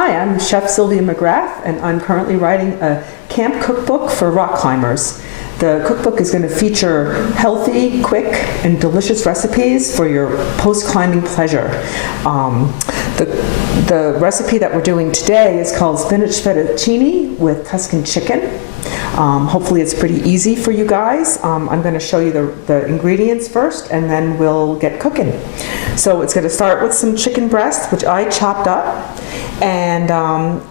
Hi, I'm Chef Sylvia McGrath, and I'm currently writing a camp cookbook for rock climbers. The cookbook is going to feature healthy, quick, and delicious recipes for your post-climbing pleasure. The recipe that we're doing today is called spinach fettuccine with Tuscan chicken. Hopefully it's pretty easy for you guys. I'm going to show you the ingredients first, and then we'll get cooking. So it's going to start with some chicken breast, which I chopped up. And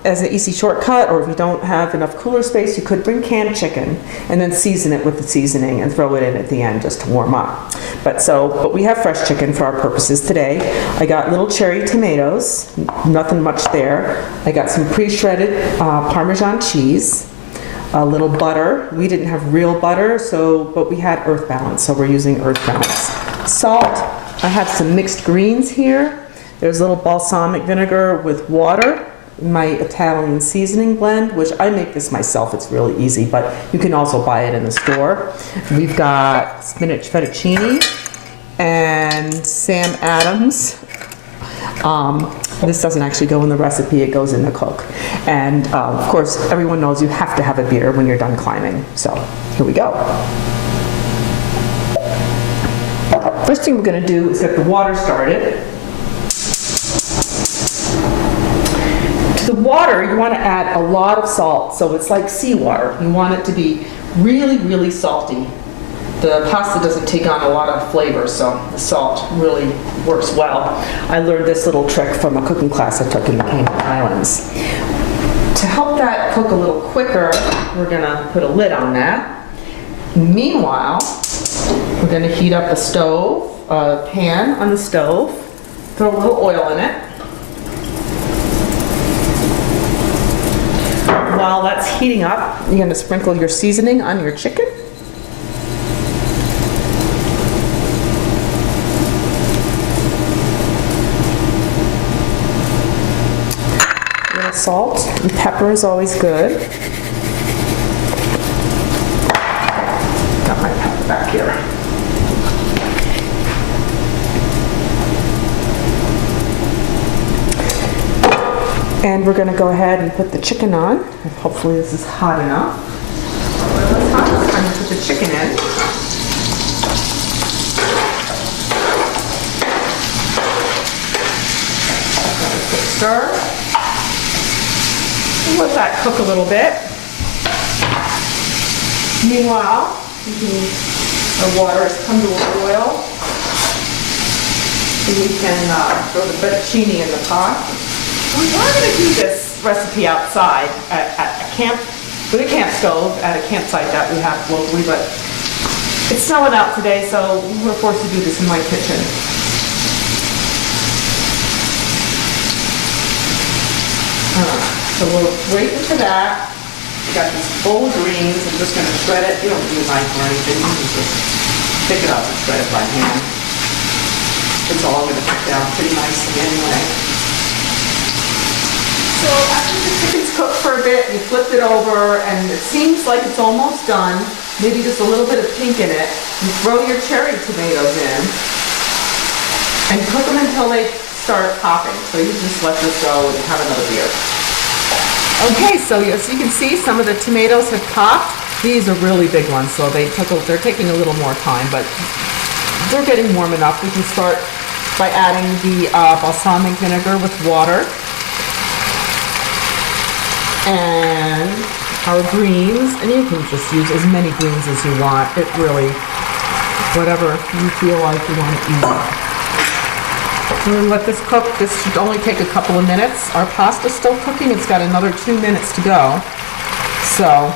as an easy shortcut, or if you don't have enough cooler space, you could bring canned chicken and then season it with the seasoning and throw it in at the end just to warm up. But we have fresh chicken for our purposes today. I got little cherry tomatoes, nothing much there. I got some pre-shredded Parmesan cheese, a little butter. We didn't have real butter, but we had Earth Balance, so we're using Earth Balance. Salt. I have some mixed greens here. There's a little balsamic vinegar with water, my Italian seasoning blend, which I make this myself. It's really easy, but you can also buy it in the store. We've got spinach fettuccine and Sam Adams. This doesn't actually go in the recipe, it goes in the cook. And of course, everyone knows you have to have a beer when you're done climbing. So here we go. First thing we're going to do is get the water started. To the water, you want to add a lot of salt, so it's like seawater. You want it to be really, really salty. The pasta doesn't take on a lot of flavor, so the salt really works well. I learned this little trick from a cooking class I took in the Cayman Islands. To help that cook a little quicker, we're going to put a lid on that. Meanwhile, we're going to heat up a pan on the stove, throw a little oil in it. While that's heating up, you're going to sprinkle your seasoning on your chicken. A little salt and pepper is always good. Got my pepper back here. And we're going to go ahead and put the chicken on. Hopefully this is hot enough. When it's hot, it's time to put the chicken in. Stir. And let that cook a little bit. Meanwhile, our water has come to a boil. And we can throw the fettuccine in the pot. We are going to do this recipe outside at a camp, with a camp stove at a campsite that we have locally, but it's snowing out today, so we're forced to do this in my kitchen. So we'll wait for that. We got this bowl of greens. I'm just going to shred it. You don't need a knife or anything. You can just pick it up and shred it by hand. It's all going to cook down pretty nicely anyway. So after the chicken's cooked for a bit, you flip it over, and it seems like it's almost done. Maybe just a little bit of pink in it. You throw your cherry tomatoes in, and cook them until they start popping. So you just let this go and have another beer. Okay, so as you can see, some of the tomatoes have popped. These are really big ones, so they're taking a little more time, but they're getting warm enough. We can start by adding the balsamic vinegar with water. And our greens, and you can just use as many greens as you want. It really, whatever you feel like you want to eat. We're going to let this cook. This should only take a couple of minutes. Our pasta's still cooking. It's got another 2 minutes to go. So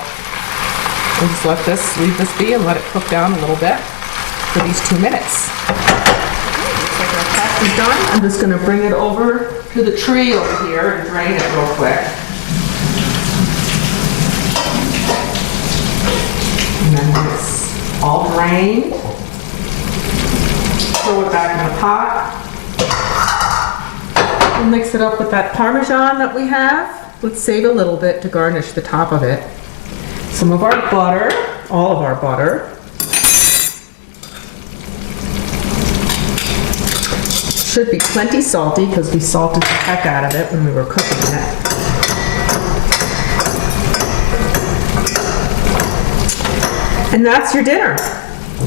we'll just leave this be and let it cook down a little bit for these 2 minutes. Looks like our pasta's done. I'm just going to bring it over to the tree over here and drain it real quick. And then when it's all drained, throw it back in the pot. We'll mix it up with that Parmesan that we have. Let's save a little bit to garnish the top of it. Some of our butter, all of our butter. Should be plenty salty because we salted the heck out of it when we were cooking it. And that's your dinner.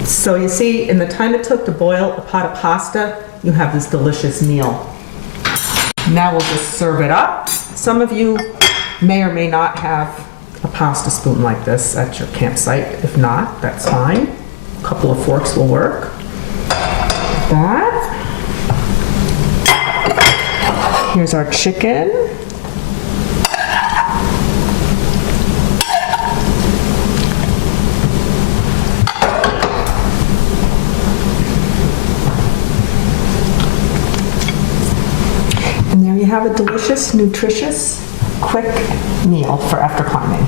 So you see, in the time it took to boil a pot of pasta, you have this delicious meal. Now we'll just serve it up. Some of you may or may not have a pasta spoon like this at your campsite. If not, that's fine. A couple of forks will work. That. Here's our chicken. And there you have a delicious, nutritious, quick meal for after climbing.